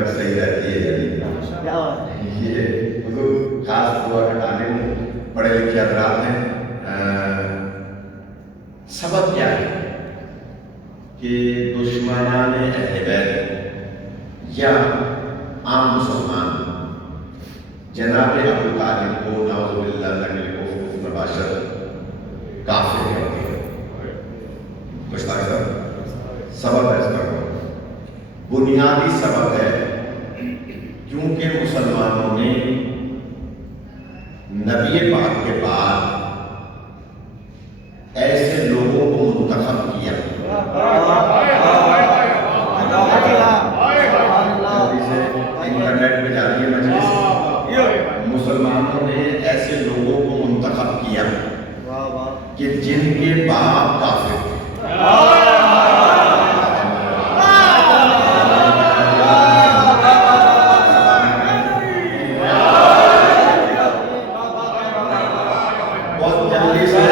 تک صحیح رہتی ہے یہ حضور خاص دعا کا تعلیم پڑھے لکھے حضرات ہیں. سبب کیا ہے کہ دشمنان اہل بیت یا عام مسلمان جناب ابو طالب کو نعوذ باللہ من الکفر مباشر کافر کرتے ہیں. مشتاق صاحب سبب ہے اس کا بنیادی سبب ہے کیونکہ مسلمانوں نے نبی پاک کے بعد ایسے لوگوں کو منتخب کیا انٹرنیٹ پہ جا رہی ہے مجلس. مسلمانوں نے ایسے لوگوں کو منتخب کیا کہ جن کے باپ کافر تھے. بہت جلدی سے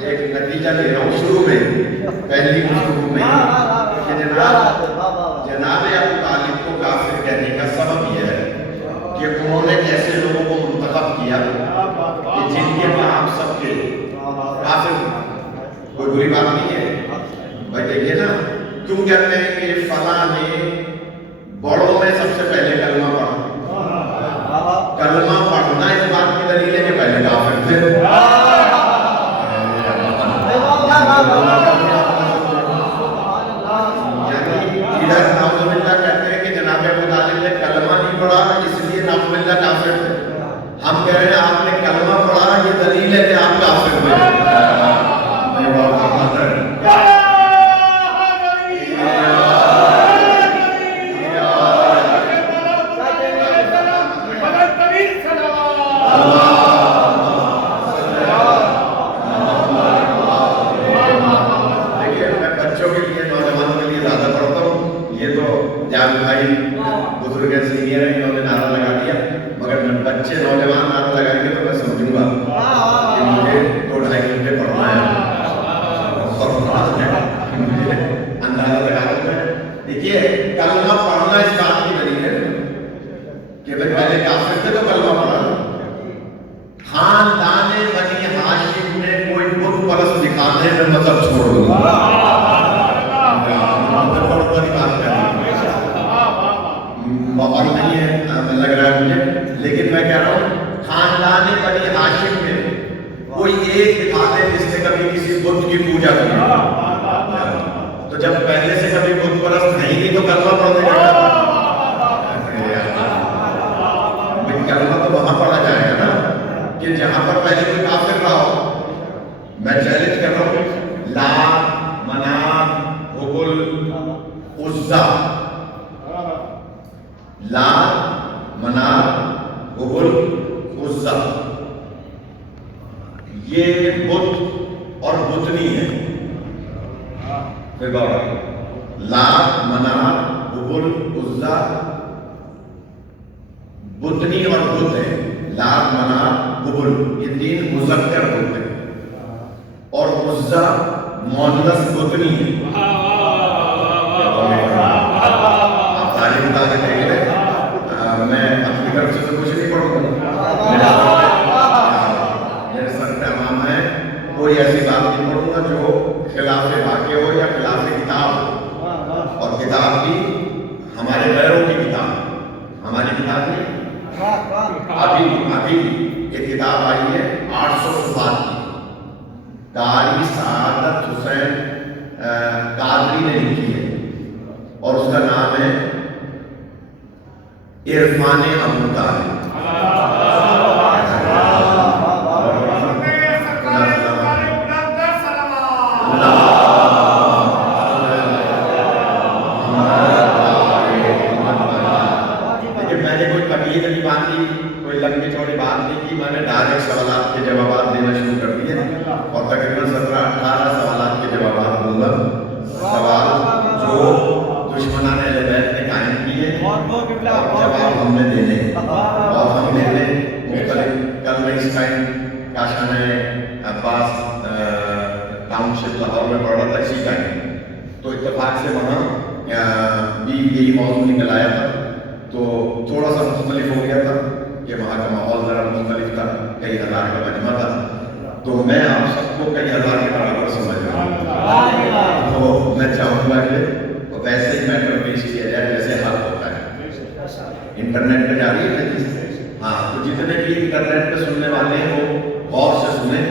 ایک نتیجہ لے رہا ہوں شروع میں پہلی گفتگو میں کہ جناب ابو طالب کو کافر کہنے کا سبب یہ ہے کہ انہوں نے ایسے لوگوں کو منتخب کیا کہ جن کے باپ سب کے کافر. کوئی بری بات نہیں ہے بھائی. دیکھیے نا کیوں کہتے ہیں کہ فلاں نے بڑوں میں سب سے پہلے کلمہ پڑھا. کلمہ پڑھنا اس بات کی دلیل ہے کہ پہلے کافر تھے. یعنی ادھر نعوذ باللہ کہتے ہیں کہ جناب ابو طالب نے کلمہ نہیں پڑھا اس لیے نعوذ باللہ کافر تھے. ہم کہہ رہے ہیں آپ نے کلمہ پڑھا یہ دلیل ہے کہ آپ کافر تھے. بزرگ سینئر ہیں انہوں نے نعرہ لگا دیا مگر بچے نوجوان نعرہ لگائیں گے تو میں سمجھوں گا کہ مجھے 2-2.5 گھنٹے پڑھنا ہے. اندازہ لگا رہا ہوں. دیکھیے کلمہ پڑھنا اس بات کی دلیل ہے کہ بھائی پہلے کافر تھے تو کلمہ پڑھا. خاندان بنی ہاشم میں کوئی بت پرست دکھانے میں مطلب چھوڑ دوں اور نہیں ہے لگ رہا ہے مجھے. لیکن میں کہہ رہا ہوں خاندان بنی ہاشم میں کوئی ایک دکھا دے جس نے کبھی کسی بت کی پوجا کی. تو جب پہلے سے کبھی بت پرست نہیں تو کلمہ پڑھنے کا کلمہ تو وہاں پڑھا جائے گا نا کہ جہاں پر پہلے کوئی کافر رہا ہو. میں چیلنج کر رہا ہوں لات منات حبل عزا لات منات حبل عزا یہ بت اور بتنی ہے. لات منات حبل عزا بتنی اور بت ہے. لات منات حبل یہ 3 مذکر بت ہیں اور عزا مؤنث بتنی ہے. آپ ساری کتابیں دیکھ لیں. میں اپنی طرف سے تو کچھ نہیں پڑھوں گا. میرے سر پہ امامہ ہے. کوئی ایسی بات نہیں پڑھوں گا جو خلاف واقع ہو یا خلاف کتاب ہو. اور کتاب بھی ہمارے غیروں کی کتاب ہماری کتاب نہیں. ابھی ایک کتاب آئی ہے 800 صفحات کی. قاری سعادت حسین قادری نے لکھی ہے اور اس کا نام ہے عرفان ابو طالب. میں نے کوئی تقلید نہیں باندھی, کوئی لمبی چوڑی بات نہیں کی. میں نے ڈائریکٹ سوالات کے جوابات دینا شروع کر دیے اور تقریباً 17-18 سوالات کے جوابات دوں گا. سوال جو دشمنان اہل بیت نے قائم کیے اور جواب ہم نے دینے اور ہم نے مختلف کل میں اس ٹائم کاشانہ عباس ٹاؤن شپ لاہور میں پڑھ رہا تھا اسی ٹائم. تو تو اتفاق سے وہاں بھی یہی موضوع نکل آیا تھا، تو تھوڑا سا مختلف ہو گیا تھا کہ وہاں کا ماحول ذرا مختلف تھا، کئی ہزار کا مجمع تھا، تو میں آپ سب کو کئی ہزار کے برابر سمجھ رہا ہوں، تو میں چاہوں گا کہ ویسے ہی میٹر پیش کیا جائے جیسے حق ہوتا ہے۔ انٹرنیٹ پہ جاری ہے ہاں، تو جتنے بھی انٹرنیٹ پہ سننے والے ہیں وہ غور سے سنیں،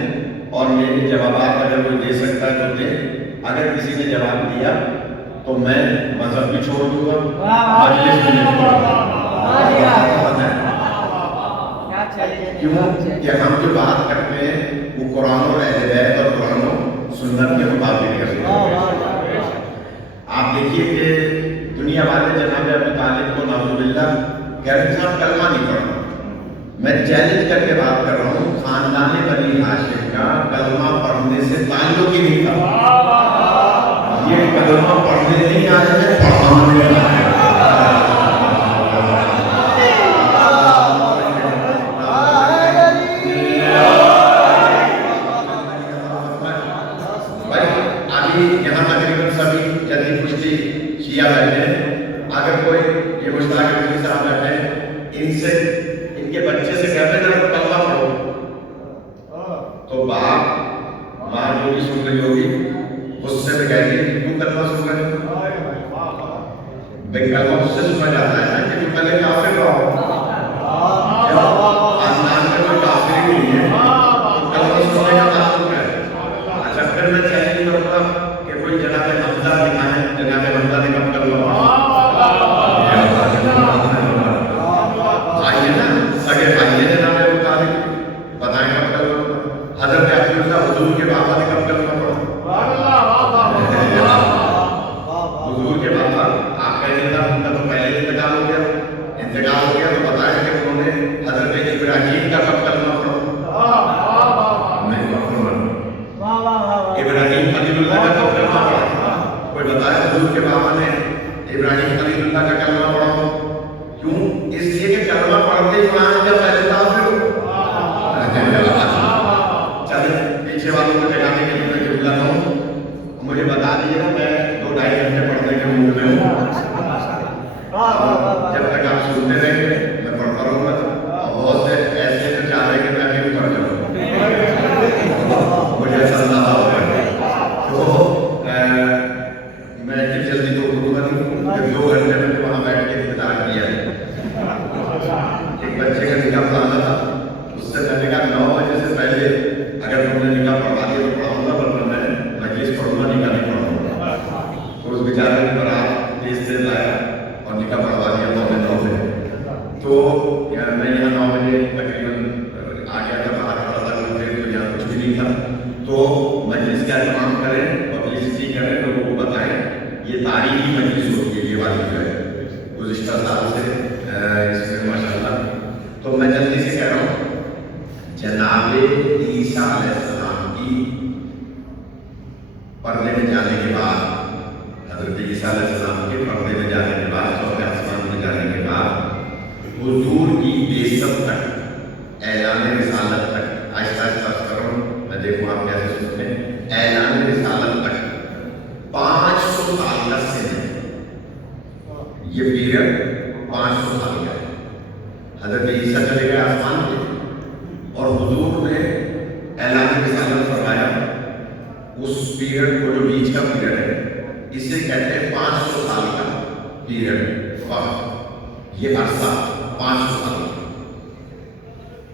اور میرے جوابات اگر کوئی دے سکتا ہے تو دے، اگر کسی نے جواب دیا تو میں مذہب بھی چھوڑ دوں گا، مجلس بھی نہیں چھوڑوں گا۔ کیوں کہ ہم جو بات کرتے ہیں وہ قرآن اور اہل بیت اور قرآن و سنت کے مطابق کرتے ہیں۔ آپ دیکھیے کہ دنیا والے جناب ابو طالب کو نعوذ باللہ کہہ رہے ہیں صاحب کلمہ نہیں پڑھنا، میں چیلنج کر کے بات کر رہا ہوں، خاندان بنی ہاشم کا کلمہ پڑھنے سے تعلق ہی نہیں تھا، یہ کلمہ پڑھنے نہیں آئے ہیں، پڑھانے آئے ہیں۔ یہاں تقریباً سبھی جدید کشتی شیعہ بیٹھے ہیں، اگر کوئی یہ مشتاق الدین صاحب بیٹھے ہیں، ان سے ان کے بچے سے کہتے ہیں ذرا کلمہ پڑھو، تو باپ ماں جو بھی سن رہی ہوگی غصے میں کہہ گی کیوں کلمہ سن رہے ہو؟ بھائی کلمہ اس سے سنا جاتا ہے نا کہ جو پہلے کافر رہا ہو، خاندان میں کوئی کافر ہی نہیں ہے، کلمہ سننے کا تعلق ہے۔ اچھا پھر میں چیلنج کروں گا کہ کوئی جناب حمزہ دکھائیں، جناب حمزہ نے کب کلمہ پڑھا؟ آئیے نا سگے بھائیے جناب ابو طالب، بتائیں کب کلمہ پڑھا؟ حضرت عبداللہ حضور کے بابا نے کب کلمہ پڑھا؟ حضور کے بابا، آپ کہتے تھا ان کا تو پہلے انتقال ہو گیا تو بتائیں کہ انہوں نے حضرت ابراہیم کا کب کلمہ پڑھا؟ ابراہیم خلیل اللہ کا کب کلمہ پڑھا؟ کوئی بتایا حضور کے بابا نے ابراہیم خلیل اللہ کا کلمہ پڑھا ہو؟ کیوں؟ اس لیے کہ کلمہ پڑھتے ہی قرآن کا پہلے کافر ہو۔ چلیں پیچھے والوں کو جگانے کے لیے میں جو بلاتا ہوں، مجھے بتا دیجیے نا، میں 2-2.5 گھنٹے پڑھنے کے موڈ میں ہوں، جب تک آپ سنتے رہیں گے میں پڑھتا رہوں گا، اور بہت سے ایسے جو چاہ رہے کہ میں بھی پڑھ جاؤں، مجھے ایسا اندازہ ہوگا، تو میں جلدی تو کروں گا نہیں، 2 گھنٹے میں وہاں بیٹھ کے انتظار کیا ہے۔ ایک بچے کا نکاح پڑھانا تھا، اس سے میں نے کہا 9 بجے سے پہلے اگر تم نے نکاح پڑھا دیا تو پڑھاؤں گا، ورنہ میں مجلس پڑھوں گا، نکاح نہیں پڑھاؤں گا۔ تو اس بیچارے نے برات تیز لایا اور نکاح پڑھوا دیا 9 بجے۔ تو میں یہاں 9 بجے تقریباً آ گیا تھا، باہر کھڑا تھا، تو یہاں کچھ بھی نہیں تھا، تو مجلس کا اہتمام کریں، پبلسٹی کریں، لوگوں کو بتائیں، یہ تاریخی مجلس ہوتی ہے یہ والی جو ہے گزشتہ سال سے اس میں ماشاءاللہ۔ تو میں جلدی سے کہہ رہا ہوں، جناب عیسیٰ علیہ السلام کی پردے میں جانے کے بعد، حضرت عیسیٰ علیہ السلام کے پردے میں جانے کے بعد، چوتھے آسمان میں جانے کے بعد، حضور کی بعثت تک، اعلان رسالت تک، آہستہ آہستہ کروں میں دیکھوں آپ کیسے سنتے ہیں، اعلان رسالت تک 500 سال کا سن ہے، یہ پیریڈ 500 سال کا ہے۔ حضرت عیسیٰ چلے گئے آسمان پہ اور حضور نے اعلان رسالت فرمایا، اس پیریڈ کو جو بیچ کا پیریڈ ہے اسے کہتے ہیں 500 سال کا پیریڈ، وقت، یہ عرصہ 500 سال کا۔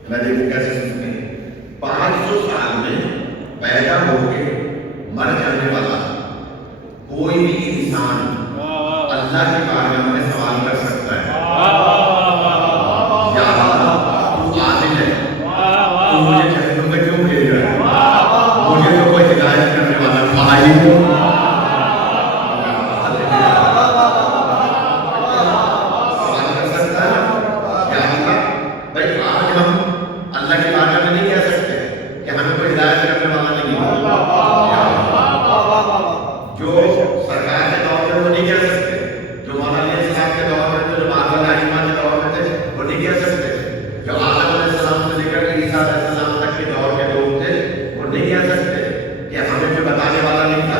میں دیکھوں کیسے سنتے ہیں، 500 سال میں پیدا ہو کے مر جانے والا کوئی بھی انسان اللہ کی بارگاہ میں سوال کر سکتا ہے، یا اللہ تو عادل ہے، تو مجھے جہنم میں کیوں بھیج رہا ہے، مجھے تو کوئی ہدایت کرنے والا پائی نہیں۔ سوال کر سکتا ہے یا اللہ، بھائی آج ہم اللہ کی بارگاہ میں نہیں کہہ سکتے کہ ہمیں کوئی ہدایت کرنے والا نہیں ہے، جو سرکار کے دور میں وہ نہیں کہہ سکتے، جو مولانا علیہ السلام کے دور میں تھے، جو معذر عائمہ کے دور میں تھے وہ نہیں کہہ سکتے، جو آدم علیہ السلام سے لے کر عیسیٰ علیہ السلام تک کے دور کے لوگ تھے وہ نہیں کہہ سکتے کہ ہمیں جو بتانے والا نہیں تھا،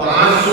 500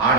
8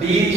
3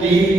3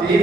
3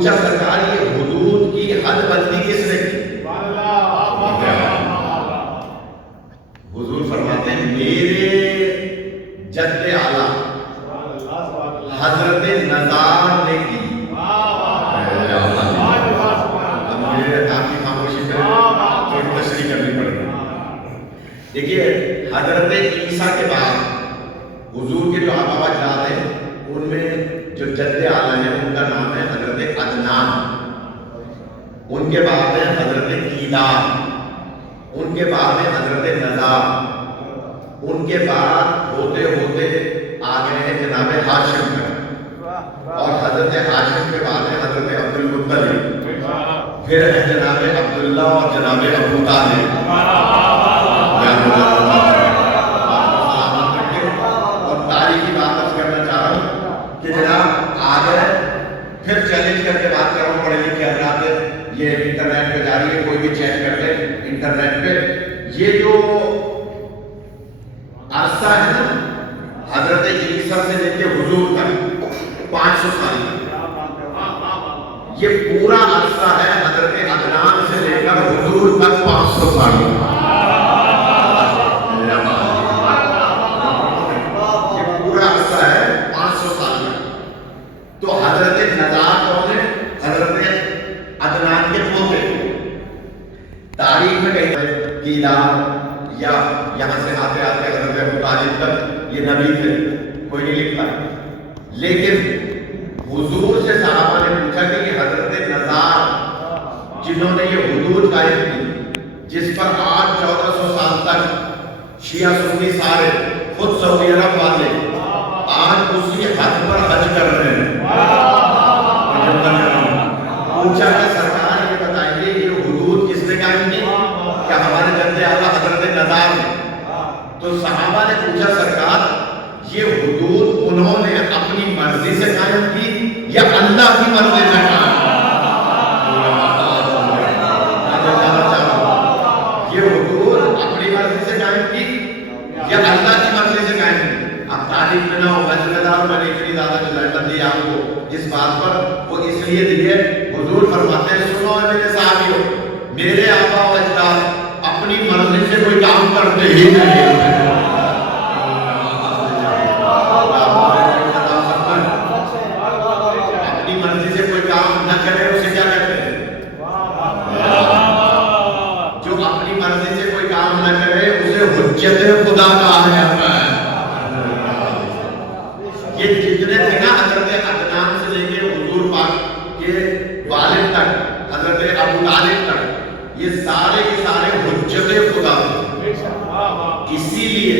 پوچھا سرکار یہ حدود کی حد بندی کس نے کی؟ حضور فرماتے ہیں میرے جد اعلیٰ حضرت نزار نے کی. اب مجھے آپ کی خاموشی پہ تھوڑی تشریح کرنی پڑے گی. دیکھیے حضرت عیسیٰ کے بعد حضور کے جو آبا و اجداد ہیں ان میں جو جد اعلیٰ ہیں ان کا نام ہے حضرت عدنان. ان کے بعد ہے حضرت کیدار. ان کے بعد ہے حضرت نزار. ان کے بعد ہوتے ہوتے آگئے ہیں جناب ہاشم کا. اور حضرت ہاشم کے بعد ہے حضرت عبد المطلب. پھر ہے جناب عبداللہ اور جناب ابو طالب. اور تاریخی بات اب کرنا چاہ رہا ہوں کہ جناب آگئے پھر چیلنج کر کے بات کر رہا ہوں. پڑھے لکھے حضرات یہ انٹرنیٹ پہ جاری ہے, کوئی بھی چیک کر لے انٹرنیٹ پہ. یہ جو عرصہ ہے نا حضرت عیسیٰ سے لے کے حضور تک 500 سال یہ پورا عرصہ ہے. حضرت عدنان سے لے کر حضور تک 500 سال. یہ پورا عرصہ ہے 500 سال. تو حضرت نزار کون ہے؟ حضرت عدنان کے پوتے. تاریخ میں کہیں کیدار یا یہاں سے آتے آتے حضرت ابو طالب تک یہ نبی تھے, کوئی نہیں لکھتا. لیکن حضور سے صحابہ نے پوچھا کہ یہ حضرت نزار جنہوں نے یہ حدود قائم کی جس پر آج 1400 سال تک شیعہ سنی سارے خود سعودی عرب والے آج اسی حد پر حج کر رہے ہیں. پوچھا کہ سرکار یہ بتائیے یہ حدود کس نے قائم کی؟ کیا ہمارے جد اعلیٰ حضرت نزار نے؟ تو صحابہ نے پوچھا سرکار یہ حدود انہوں نے اپنی مرضی سے قائم کی یا اللہ کی مرضی سے قائم کی؟ یہ حدود اپنی مرضی سے قائم کی یا اللہ کی مرضی سے قائم کی؟ اب تعریف میں نہ ہو مجمدار میں نے اتنی زیادہ جلائمت دی آپ کو اس بات پر, وہ اس لیے دیئے حضور فرماتے ہیں سنو میرے صحابیوں, میرے آبا و اجداد اپنی مرضی سے کوئی کام کرتے ہی نہیں. اپنی مرضی سے کوئی کام نہ کرے اسے کیا کہتے ہیں؟ جو اپنی مرضی سے کوئی کام نہ کرے اسے حجت خدا کہا جاتا ہے. یہ جتنے تھے نا حضرت عدنان سے لے کے حضور پاک کے والد تک حضرت ابو طالب تک یہ سارے کے سارے حجت خدا تھے. اسی لیے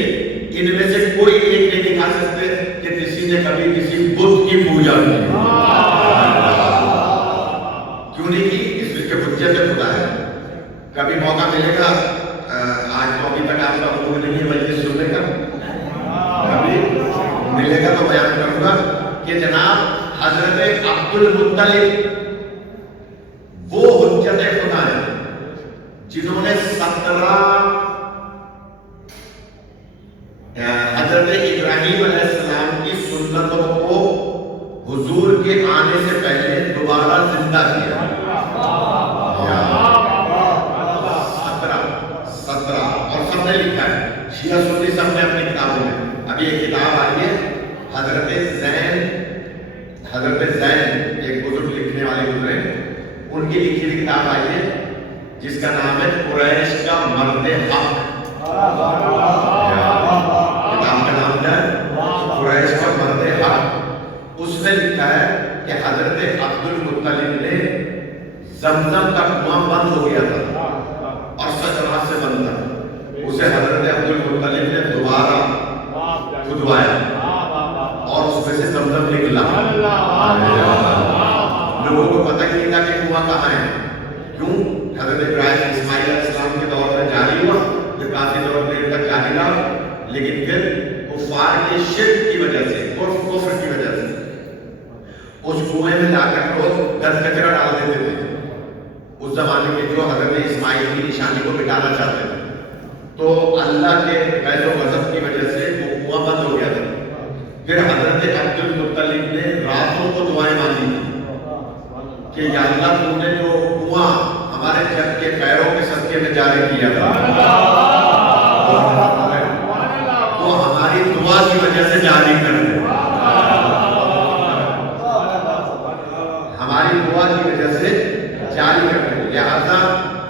ان میں سے کوئی ایک نہیں دکھا سکتے کہ کسی نے کبھی کسی بت کی پوجا کی. کیوں نہیں کی؟ اس لیے کہ حجت خدا ہے. کبھی موقع ملے گا, آج تو ابھی تک آپ کا حکم نہیں ہے مجلس سننے کا, کبھی ملے گا تو بیان کروں گا کہ جناب حضرت عبد المطلب وہ حجت خدا ہے جنہوں نے 17 حضرت ابراہیم علیہ السلام کی سنتوں کو حضور کے آنے سے پہلے دوبارہ زندہ کیا. 17 اور سب نے لکھا ہے, شیعہ سنی سب نے اپنی کتابوں میں. ابھی ایک کتاب آئی ہے حضرت زین ایک بزرگ لکھنے والے گزرے, ان کی لکھی ہوئی کتاب آئی ہے جس کا نام ہے قریش کا مرد حق. کتاب کا نام کیا ہے؟ قریش کا مرد حق. اس میں لکھا ہے کہ حضرت عبد المطلب نے زمزم کا کنواں بند ہو گیا تھا اور سچراہٹ سے بند تھا, اسے حضرت عبد المطلب نے دوبارہ کھدوایا اور اس میں سے زمزم نکلا. لوگوں کو پتہ ہی نہیں تھا کہ کنواں کہاں ہے. کیوں؟ حضرت ابراہیم اسماعیل علیہ السلام کے دور میں جاری ہوا, جو کافی دور دیر تک جاری رہا, لیکن پھر کفار کے شرک کی وجہ سے اور کفر کی وجہ سے اس کنویں میں جا کر لوگ گند کچرا ڈال دیتے تھے. اس زمانے میں جو حضرت اسماعیل کی نشانی کو مٹانا چاہتے تھے, تو اللہ کے غیظ و غضب کی وجہ سے وہ کنواں بند ہو گیا تھا. پھر حضرت عبد المطلب نے راتوں کو دعائیں مانگی کہ یا اللہ تم نے جو کنواں ہمارے جگ کے پیروں کے صدقے میں جاری کیا تھا وہ ہماری دعا کی وجہ سے جاری کر دے، ہماری دعا کی وجہ سے جاری کر دے۔ لہذا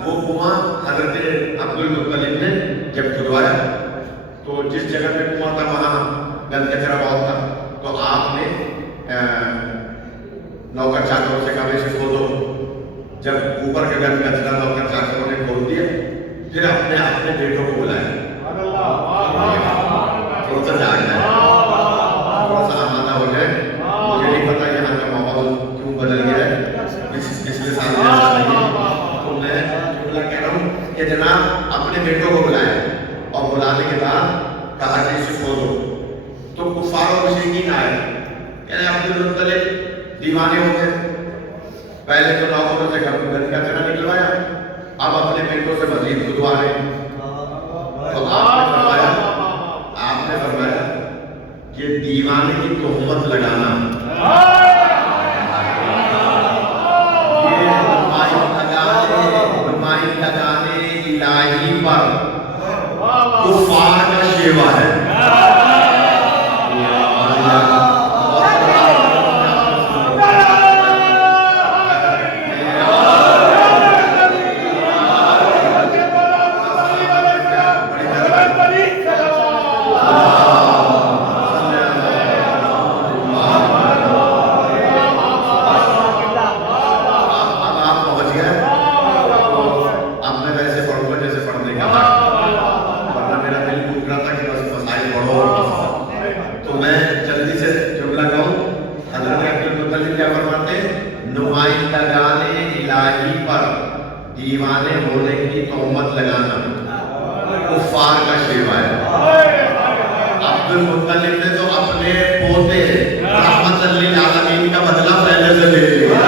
وہ کنواں حضرت عبد المطلب نے جب کھدوایا تو جس جگہ پہ کنواں تھا وہاں گند کچرا بہت تھا، تو آپ نے نوکر چاکروں سے کہا اسے کھودو۔ جب اوپر کا گند کچرا نوکر چاکروں نے کھود دیا، پھر اپنے بیٹوں کو بلایا، تھوڑا سا جاگنا ہے، تھوڑا سا آمادہ ہو جائے، مجھے نہیں پتا یہاں کا ماحول کیوں بدل گیا ہے، پچھلے سال ایسا نہیں ہے، تو میں جملہ کہہ رہا ہوں کہ جناب اپنے بیٹوں کو بلایا اور بلانے کے بعد کہا کہ اسے کھودو۔ تو کفار و مشرکین آئے، کہنے عبد المطلب دیوانے ہو گئے، پہلے تو نوکروں سے گند کا کچرا نکلوایا، اب اپنے بیٹوں سے مزید کھدوا رہے ہیں۔ تو آپ نے فرمایا کہ دیوانے کی تہمت لگانا، یہ نمائن لگانے الہی پر کفار کا شیوا ہے۔ دیوانے ہونے کی تہمت لگانا کفار کا شیوا ہے۔ عبد المطلب نے تو اپنے پوتے رحمت للعالمین کا بدلہ پہلے سے لے لیا۔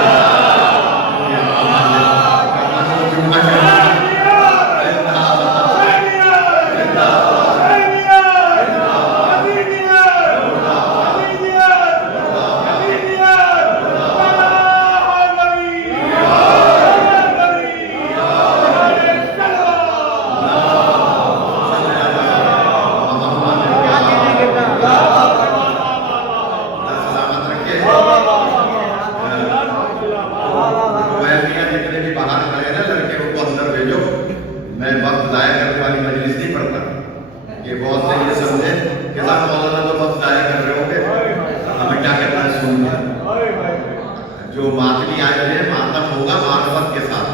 جو ماتمی آئے ہیں ماتم ہوگا معرفت کے ساتھ،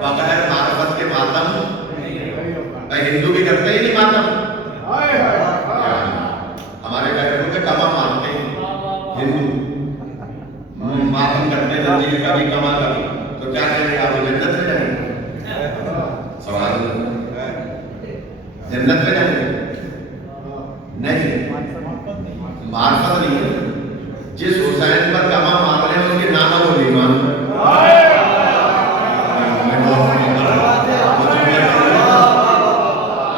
بغیر معرفت کے ماتم ہندو بھی کرتے ہی نہیں ماتم، ہمارے گھروں میں کما مانتے ہیں ہندو، ماتم کرتے زنجیر کا بھی کما کا بھی، تو کیا کریں گے آپ جنت میں جائیں گے؟ سوال جنت میں جائیں گے؟ نہیں، معرفت نہیں ہے۔ جس حسین پر کما مار رہے ہیں اس کے نانا کو نہیں مان رہے،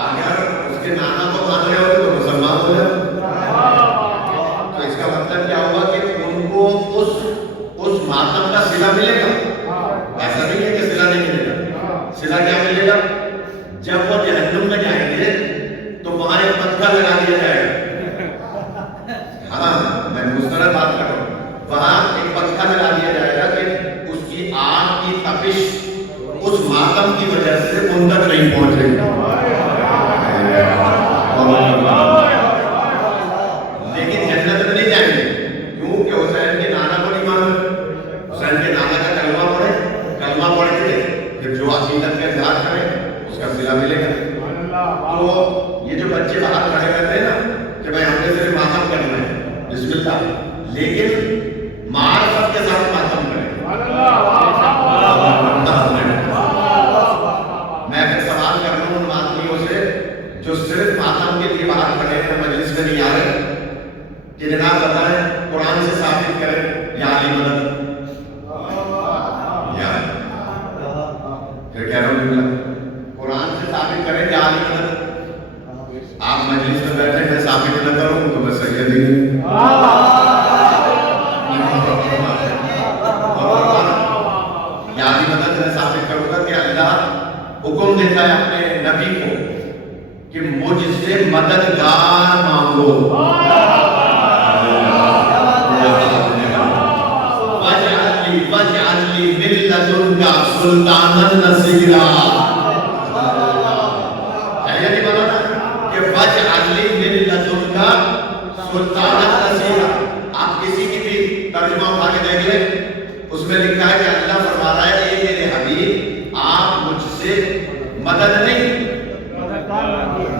اگر اس کے نانا کو مان رہے ہوتے تو مسلمان ہو جائے۔ تو اس کا مطلب کیا ہوا کہ ان کو اس ماتم کا صلہ ملے گا؟ ایسا نہیں ہے کہ صلہ نہیں ملے گا۔ صلہ کیا ملے گا؟ جب وہ جہنم میں جائیں گے تو وہاں ایک پتھر لگا دیا جائے گا، ہاں میں مسترد بات کر رہا ہوں، وہاں ایک پنکھا لگا دیا جائے گا کہ اس کی آگ کی تپش اس ماتم کی وجہ سے ان تک نہیں پہنچے گی، لیکن جنت میں نہیں جائیں گے۔ کیوں کہ حسین کے نانا کو نہیں مانا، حسین کے نانا کا کلمہ پڑھے، کلمہ پڑھ کے پھر جو عقیدت کا اظہار کرے اس کا صلہ ملے گا۔ تو یہ جو بچے باہر کھڑے رہتے ہیں نا کہ بھائی ہم نے صرف ماتم کرنا ہے، بسم اللہ، لیکن معرفت کے ساتھ ماتم کریں۔ میں اگر سوال کر رہا ہوں ان ماتمیوں سے جو صرف ماتم کے لیے باہر کھڑے ہیں، مجلس میں نہیں آ رہے، کہ جناب بتائیں قرآن سے ثابت کریں یا علی مدد، یا پھر کہہ رہا ہوں جملہ قرآن سے ثابت کریں یا علی مدد۔ آپ مجلس میں بیٹھے ہیں ثابت نہ کروں تو میں صحیح نہیں۔ حکم دیتا ہے اپنے نبی کو کہ مجھ سے مددگار مانگو، وَاجْعَلْ لِي مِن لَّدُنْكَ سُلْطَانًا نَصِيرًا۔ ہے یا نہیں مولانا کہ وَاجْعَلْ لِي مِن لَّدُنْكَ سُلْطَانًا نَصِيرًا؟ آپ کسی کی بھی ترجمہ اٹھا کے دیکھ لیں، اس میں لکھا ہے کہ اللہ فرما رہا ہے اے میرے حبیب آپ مجھ سے مدد نہیں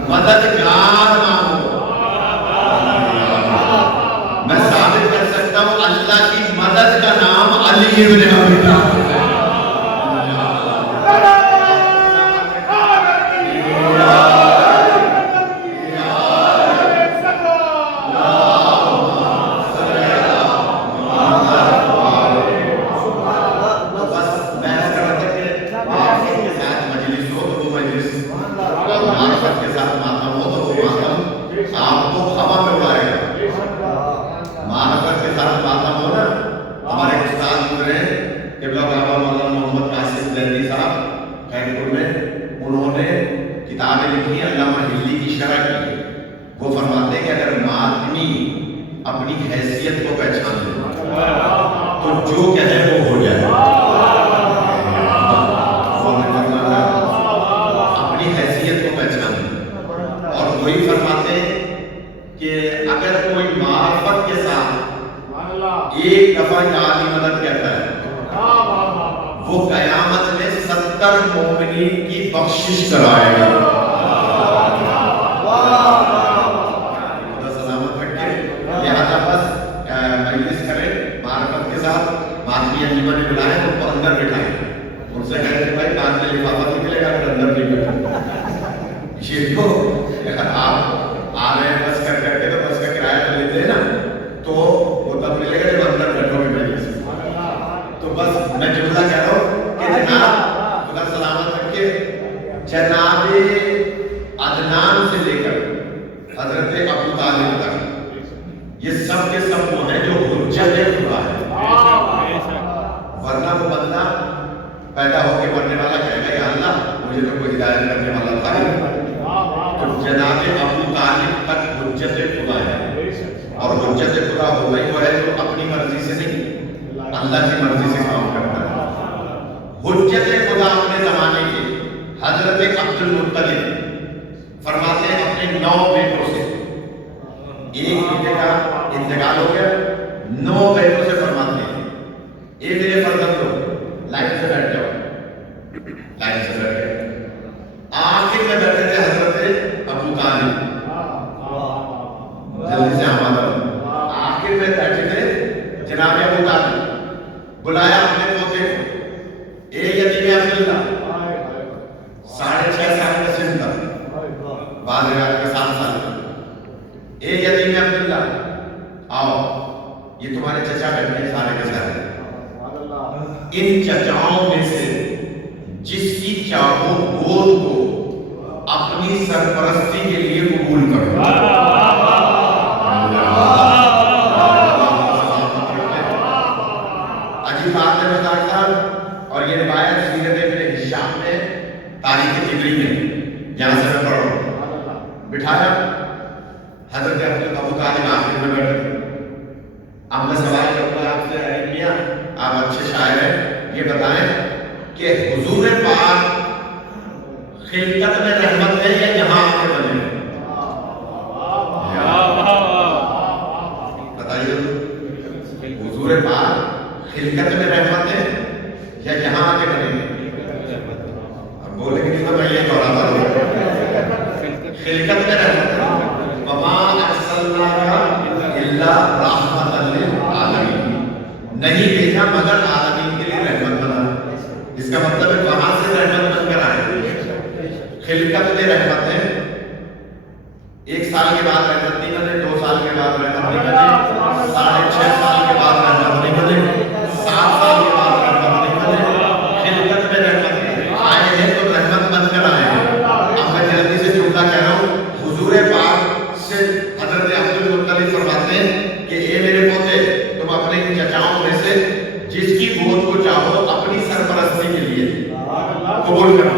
مددگار مانگو۔ میں ثابت کر سکتا ہوں اللہ کی مدد کا نام علی ابن ابی طالب ہے۔ وہ فرماتے ہیں کہ اگر آدمی اپنی حیثیت کو پہچان لے تو جو کہے وہ ہو جائے۔ اپنی حیثیت کو پہچان لے، اور وہی فرماتے ہیں کہ اگر کوئی معرفت کے ساتھ ایک دفعہ جعلی مدد کہتا ہے وہ قیامت میں 70 مومنین کی بخشش کرائے گا۔ انجمن نے بلائے ان کو اندر بٹھائے، ان سے کہتے ہیں بھائی کان میں لفافہ نہیں ملے گا اگر اندر نہیں بیٹھے۔ یہ تو آپ آ رہے ہیں بس کر کے تو بس کا کرایہ تو لیتے ہیں نا، تو وہ تب ملے گا جب اندر بیٹھو گے میرے سے۔ تو بس میں جملہ کہہ رہا ہوں کہ جناب خدا سلامت رکھے، جناب عدنان سے لے کر حضرت ابو طالب تک یہ سب کے سب وہ ہیں جو حجت خدا ہے۔ ورنہ وہ بندہ پیدا ہو کے مرنے والا کہے گا یا اللہ مجھے تو کوئی ہدایت کرنے والا تھا نہیں۔ تو جناب ابو طالب تک حجت خدا ہے، اور حجت خدا ہو گئی وہ ہے جو اپنی مرضی سے نہیں اللہ کی مرضی سے کام کرتا ہے۔ حجت خدا اپنے زمانے کے حضرت عبد المطلب فرماتے ہیں اپنے 9 بیٹوں سے، ایک بیٹے کا انتقال ہو گیا، 9 بیٹوں سے فرماتے ہیں اے میرے فرزندو لائن سے بیٹھ جاؤ، لائن سے بیٹھ گئے۔ آخر میں بیٹھے تھے حضرت ابو طالب، جلدی سے آمادہ ہو، آخر میں بیٹھے تھے جناب ابو طالب، بلایا اپنے پوتے کو، اے یتیم عبداللہ، 6.5 سال کا سن تھا، بعض روایت کا 7 سال کا، اے یتیم عبداللہ آؤ، یہ تمہارے چچا بیٹھے ہیں سارے کے سارے، ان چچاؤں میں سے جس کی چاہو گود کو اپنی سرپرستی کے لیے قبول کرو۔ عجیب بات ہے بتا صاحب، اور یہ روایت سیرت ابن ہشام میں تاریخ طبری میں جہاں سے میں پڑھ رہا ہوں، بٹھایا حضرت ابو طالب آخر میں بیٹھے۔ اب میں سوال کروں آپ سے، میاں آپ اچھے شاعر ہیں، یہ بتائیں کہ حضور پاک خلقت میں رحمت ہے یا یہاں آ کے بنے؟ بتائیے حضور پاک خلقت میں رحمت ہے یا یہاں آ کے بنے؟ اب بولیں گے تو میں یہ دوہراتا ہوں، خلقت میں رحمت ہے، وما ارسلناک الا رحمۃ للعالمین، نہیں بھیجا مگر عالمین کے لیے رحمت بنا۔ اس کا مطلب ہے وہاں سے رحمت بن کر آئے، خلقت میں رحمت ہے۔ 1 سال کے بعد رحمت نہیں بنے، 2 سال کے بعد رحمت نہیں بنے، 6.5 سال کے بعد رحمت نہیں بنے، 7 سال کے بعد رحمت نہیں بنے، خلقت میں رحمت آئے ہیں تو رحمت بن کر آئے ہیں۔ اب میں جلدی سے جملہ کہہ رہا ہوں، حضور پاک سے حضرت عبد المطلب فرماتے ہیں کہ اے میرے پوتے تم اپنے چچاؤں میں سے جس کی گود کو چاہو اپنی سرپرستی کے لیے قبول کرو۔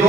2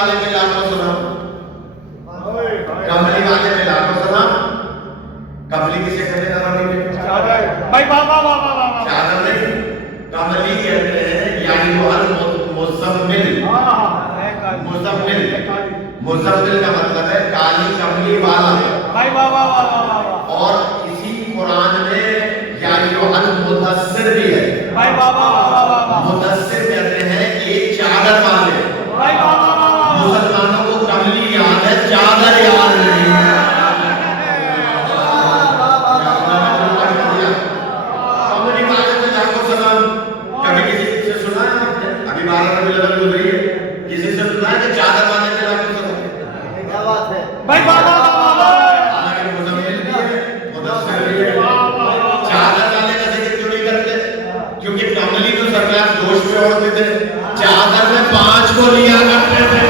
والے پہ لاکھوں سلام، کملی والے پہ لاکھوں سلام. کملی کسے کہتے ہیں عربی میں؟ چادر. بھائی چادر نہیں، کملی کہتے ہیں یعنی مزمل. مزمل کا مطلب ہے کالی کملی والا. اور اسی قرآن میں یعنی المدثر بھی ہے. مدثر کہتے ہیں ایک چادر والے. مسلمانوں کو کملی یاد ہے، چادر یاد نہیں ہے. کملی والے میں لاکھوں سلام. کبھی کسی سے سنا ہے آپ نے؟ ابھی 12 ربیع الاول گزری ہے، کسی سے سنا ہے کہ چادر والے میں لاکھوں سلام؟ کیا بات ہے بھائی. حالانکہ مزمل بھی ہے، مدثر بھی ہے. چادر والے کا ذکر کیوں نہیں کرتے؟ کیونکہ کملی تو سرکار جوش میں اوڑھتے تھے، چادر میں 5 کو لیا کرتے تھے.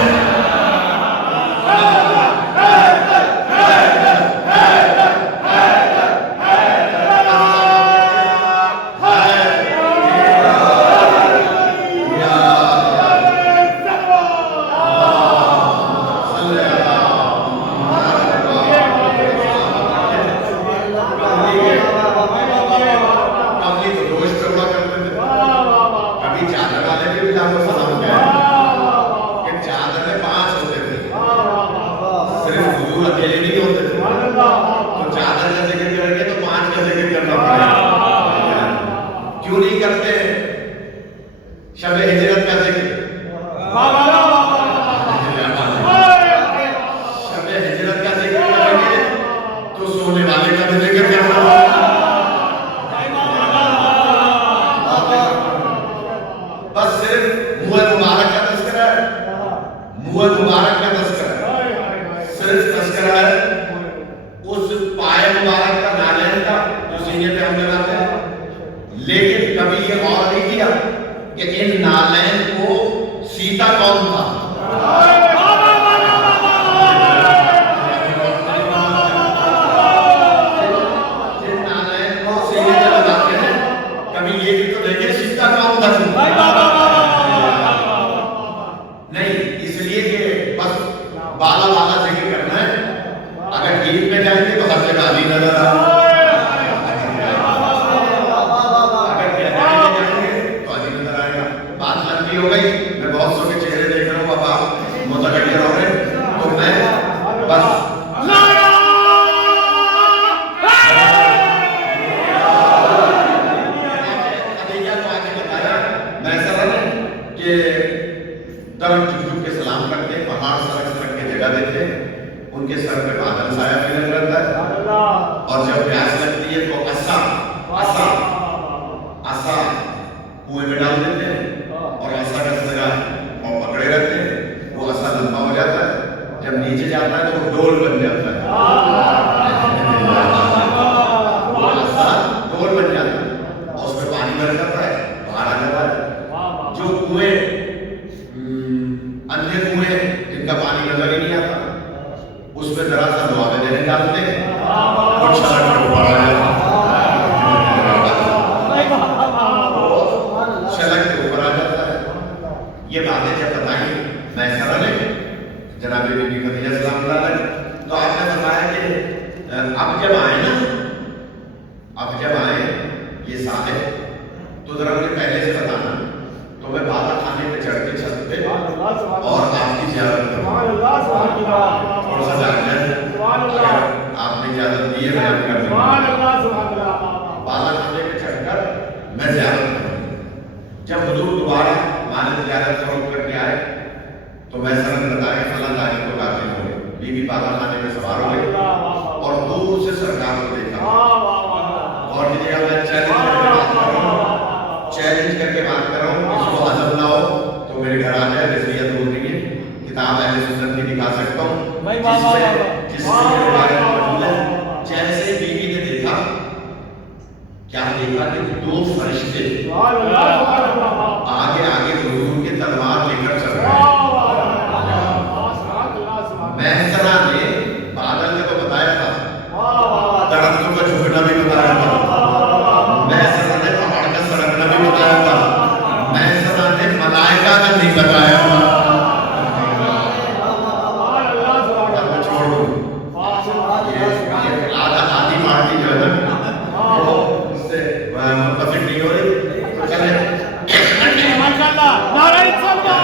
ماشاءاللہ نعرہ تکبیر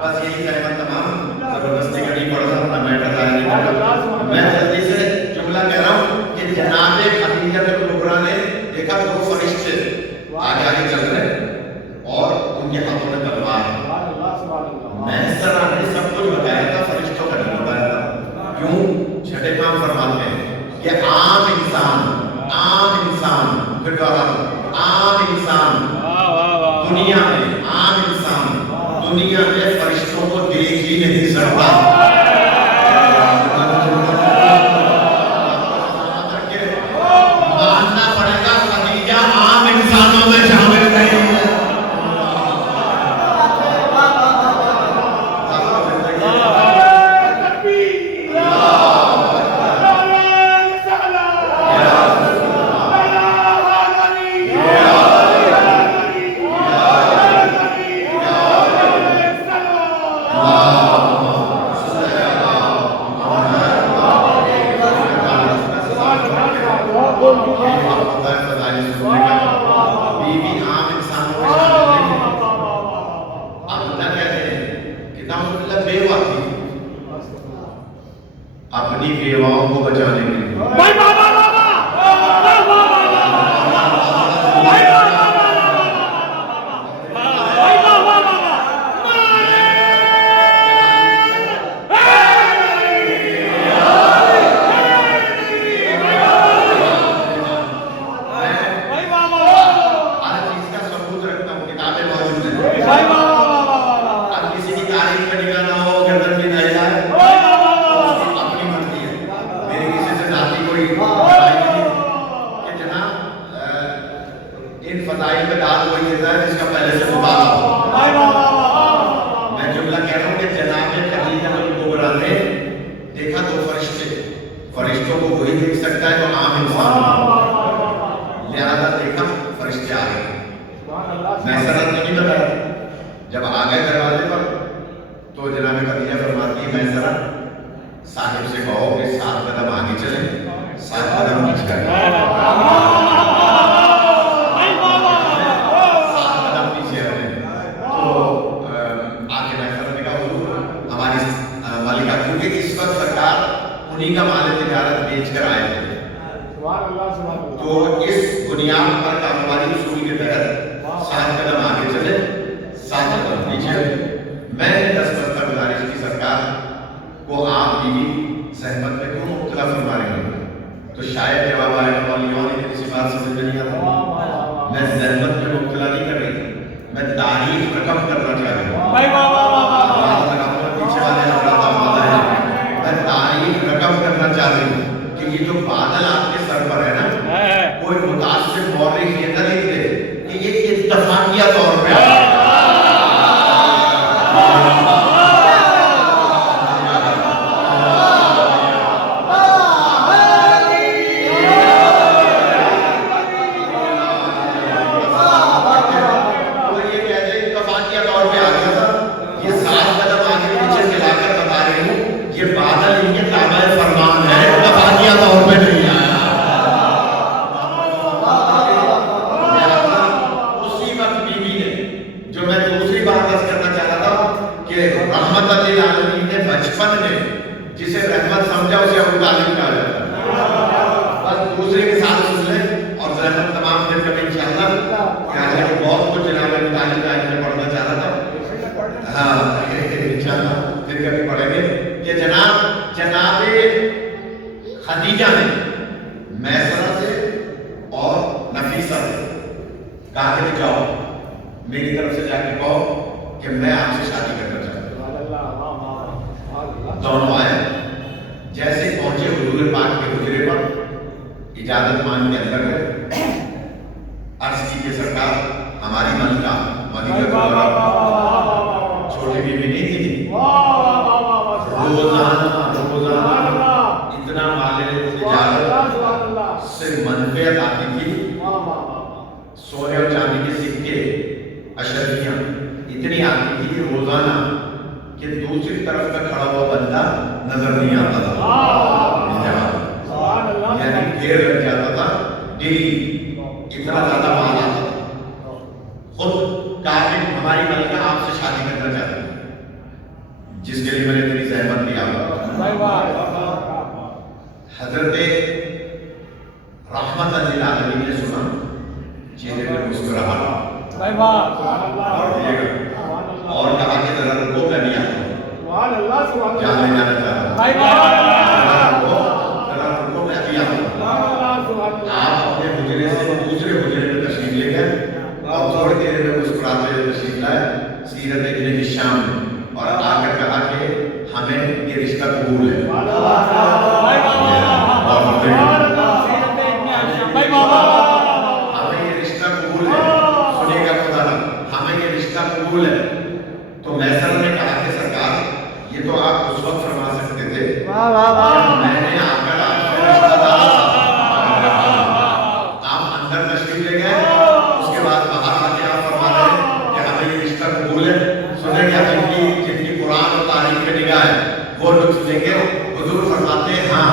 بس یہی ہے تمام زبردستی کا نہیں پڑ سکتا میں ڈرایا نہیں کرتا میں جلدی سے جملہ کہہ رہا ہوں کہ جناب خدیجہ کبریٰ نے دیکھا دو فرشتے آگے آگے چل رہے اور ان کے ہاتھوں میں تلوار ہے میں سر آپ نے سب کچھ بتایا تھا فرشتوں کا نہیں بتایا تھا کیوں چھٹے امام فرماتے ہیں کہ عام انسان پھر عام انسان دنیا میں عام انسان دنیا میں فرشتوں کو دیکھ ہی نہیں سکتا ماننا پڑے گا خدیجہ عام انسانوں میں شامل نہیں ہے اپنی بیواؤں کو بچانے کے لیے فضائل میں ڈال وہی دیتا ہے جس کا پہلے سے مطالعہ ہو میں جملہ کہہ رہا ہوں کہ جناب خدیجہ کبریٰ نے دیکھا دو فرشتوں کو وہی دیکھ سکتا ہے جو عام انسان لہذا دیکھا فرشتے آ گئے میں سرحد تو نہیں بتایا جب آ گئے دروازے پر تو جناب خدیجہ فرماتی ہے میں سرحد صاحب سے کہو کہ 7 قدم آگے چلیں 7 قدم پیچھے کریں انہی کا مال تجارت بیچ کر آئے تھے تو اس بنیاد پر کاروباری اصول کے تحت 7 قدم آگے چلے 7 قدم پیچھے میں نے دستخط گزارش کی سرکار کو آپ بیوی زحمت میں کیوں مبتلا فرما رہے ہیں تو شاید جواب آئے گا مولیوں نے کسی بات سمجھ میں نہیں آتا میں زحمت میں مبتلا نہیں کر رہی میں تاریخ رقم کرنا چاہ رہی ہوں پیچھے والے تاریخ رقم کرنا چاہ رہی ہوں کہ یہ جو بادل آپ کے سر پر ہے نا کوئی متاثر مورخ یہ نہ لکھ دے کہ یہ اتفاقیہ طور پہ جسے رحمت سمجھا اسے ابو طالب کہا جاتا ہے بس دوسری مثال سن لیں اور رحمت تمام دن کبھی انشاءاللہ کہ بہت کچھ جناب ابو طالب کا میں پڑھنا چاہ رہا تھا ہاں انشاءاللہ پھر کبھی پڑھیں گے کہ جناب خدیجہ نے میسرہ سے اور نفیسہ سے کہا کہ جاؤ میری طرف سے جا کے کہو کہ میں آپ سے شادی کرنا چاہتا ہوں دونوں آئے جیسے پہنچے حضور پاک کے حجرے پر اجازت مان کے اندر گئے عرض کی کہ سرکار ہماری ملکہ چھوٹی بیوی نہیں تھی روزانہ اتنا مال تجارت سے منفعت آتی تھی سونے اور چاندی کے سکے اشرفیاں اتنی آتی تھی کہ روزانہ کہ دوسری طرف کا کھڑا ہوا بندہ نظر نہیں آتا تھا یعنی ڈھیر لگ جاتا تھا ڈیلی، اتنا زیادہ مال آتا تھا. خود کہا کہ ہماری ملکہ آپ سے شادی کرنا چاہتی ہے، جس کے لیے میں نے تیری زحمت لیا. حضرت رحمت للعالمین نے سنا، چہرے پہ مسکراہٹ اور کہا کہ ذرا رکو میں بھی آتا ہوں، جان لے جانا چاہتا ہوں، ذرا رکو میں بھی آتا ہوں. آپ اپنے حجرے سے دوسرے حجرے میں تشریف لے گئے اور تھوڑی دیر میں مسکراتے ہوئے تشریف لائے سیرت ابن ہشام میں، اور آ کر کہا کہ ہمیں یہ رشتہ قبول ہے. ہمیں یہ رشتہ قبول ہے. سنیے گا خدا را، ہمیں یہ رشتہ قبول ہے. تو میسر نے کہا کہ سرکار یہ تو آپ اس وقت فرما سکتے تھے جب میں نے آ کر آپ سے رشتہ دارا تھا. آپ اندر تشریف لے گئے، اس کے بعد باہر آ کے آپ فرما رہے ہیں کہ ہمیں یہ رشتہ قبول ہے. سنیں گے جن کی قرآن اور تاریخ میں نگاہ ہے وہ لوگ سنیں گے. حضور فرماتے ہیں ہاں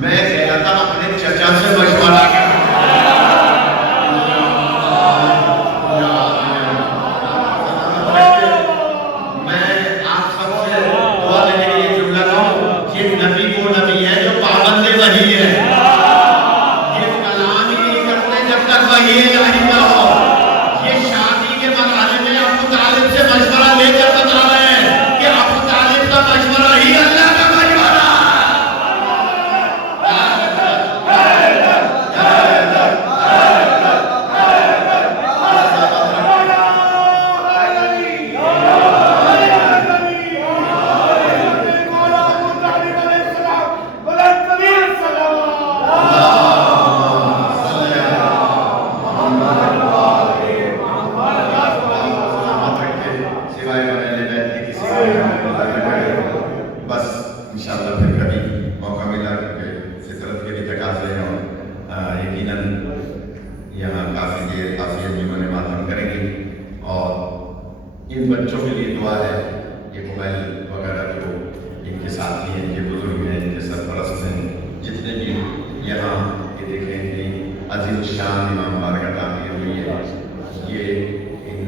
میں گیا تھا اپنے چچا سے مشورہ کر. میں آپ سب سے دعا لینے کے لیے جملہ رہا ہوں، یہ نبی وہ نبی ہے جو پابند وحی ہے. یہ کلام ہی نہیں کرتے جب تک وحی الہی نہ ہو. یہ شادی کے مرحلے میں ابو طالب سے مشورہ لے کر بتا رہے ہیں کہ ابو طالب کا مشورہ ہی اللہ کا مشورہ ہے. بس انشاءاللہ پھر کبھی موقع ملا کہ فطرت کے بھی تقاضے ہیں اور یقیناً یہاں کافی انجمن ماتم کریں گے. اور ان بچوں کے لیے دعا ہے، یہ موبائل وغیرہ جو ان کے ساتھی ہیں، ان کے بزرگ ہیں، ان کے سرپرست ہیں، جتنے بھی یہاں یہ دیکھیں کہ عظیم الشان امام بارگاہ تعمیر ہوئی ہے، یہ ان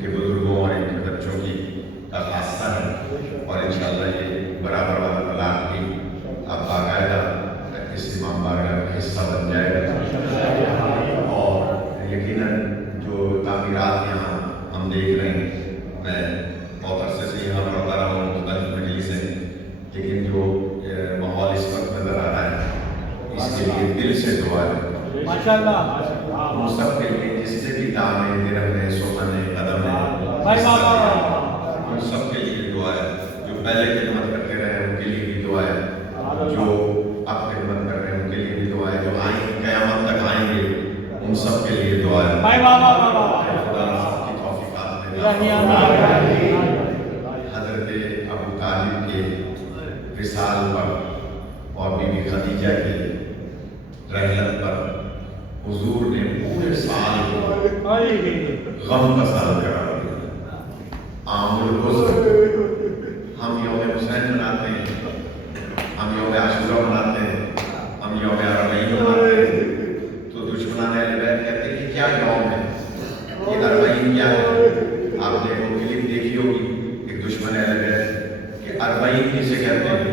کے بزرگوں اور ان کے بچوں کی کا خاصہ ہے. اور انشاءاللہ یہ برابر والا طلاق بھی اب باقاعدہ اس امام بارگاہ کا حصہ بن جائے گا. اور یقیناً جو تعمیرات یہاں ہم دیکھ رہے ہیں، میں بہت عرصے سے یہاں پڑھتا رہا ہوں مختلف مجلس سے، لیکن جو ماحول اس وقت نظر آ رہا ہے اس کے لیے دل سے دعا ہے ہم سب کے لیے، جس سے بھی دامیں درہم ہے سخن ہے قدم ہے، ہم سب کے لیے دعا ہے. جو پہلے خدمت کرتے رہے ہیں ان کے لیے بھی دعا ہے، جو اب خدمت کر رہے ہیں ان کے لیے بھی دعا ہے، جو آئیں قیامت تک آئیں گے ان سب کے لیے دعا ہے. خدا سب کی توفیقات دے. حضرت ابو طالب کے وصال پر اور بی بی خدیجہ کے رحلت پر حضور نے پورے سال کو غم کا سال قرار دیا. عام الحزن، ہم یوم حسین مناتے ہیں، ہم یوم عاشورہ مناتے ہیں، ہم یوم اربعین مناتے ہیں، تو دشمنان اہل بیت کہتے ہیں کہ کیا یوم ہے یہ اربعین کیا ہے. آپ نے وہ فلم دیکھی ہوگی کہ دشمن اہل بیت کہ اربعین کسے کہتے ہیں،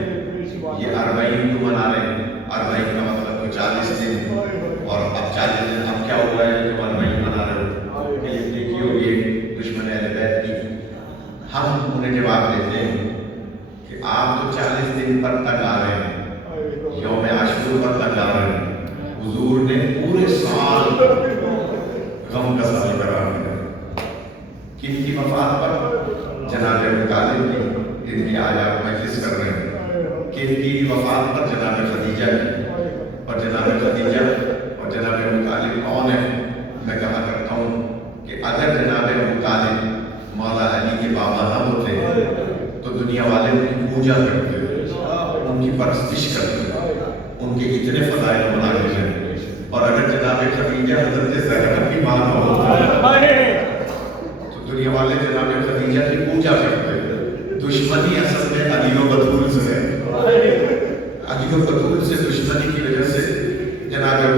یہ اربعین کیوں منا رہے ہیں. اربعین کا مطلب تو 40 دن، اور اب 40 دن اب کیا ہوا ہے جو اربعین منا رہے ہو. فلم دیکھی ہوگی دشمن اہل بیت کی. ہم انہیں جواب دیتے ہیں کہ آپ تو 40 دن پر تک آ رہے ہیں، یوم عاشور پر تک آ رہے ہیں. حضور نے پورے سال غم کا سال قرار دیا. کن کی وفات پر؟ جناب ابو طالب کی، جن کی آج آپ مجلس کر رہے ہیں. کن کی وفات پر؟ جناب خدیجہ کی. اور جناب خدیجہ اور جناب ابو طالب کون ہے؟ میں کہا کرتا ہوں کہ اگر جناب ابو طالب مولا علی کے بابا نہ ہوتے تو دنیا والے ان کی پوجا کرتے، ان کی پرستش کرتے، ان کے اتنے فضائل و مناقب ہیں. اور اگر جناب خدیجہ حضرت زہرا کی ماں نہ ہوتی تو دنیا والے جناب خدیجہ کی پوجا کرتے. دشمنی اصل میں علی و بطول سے ہے. علی و بطول سے دشمنی کی وجہ سے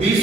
20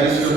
20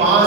5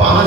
5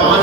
5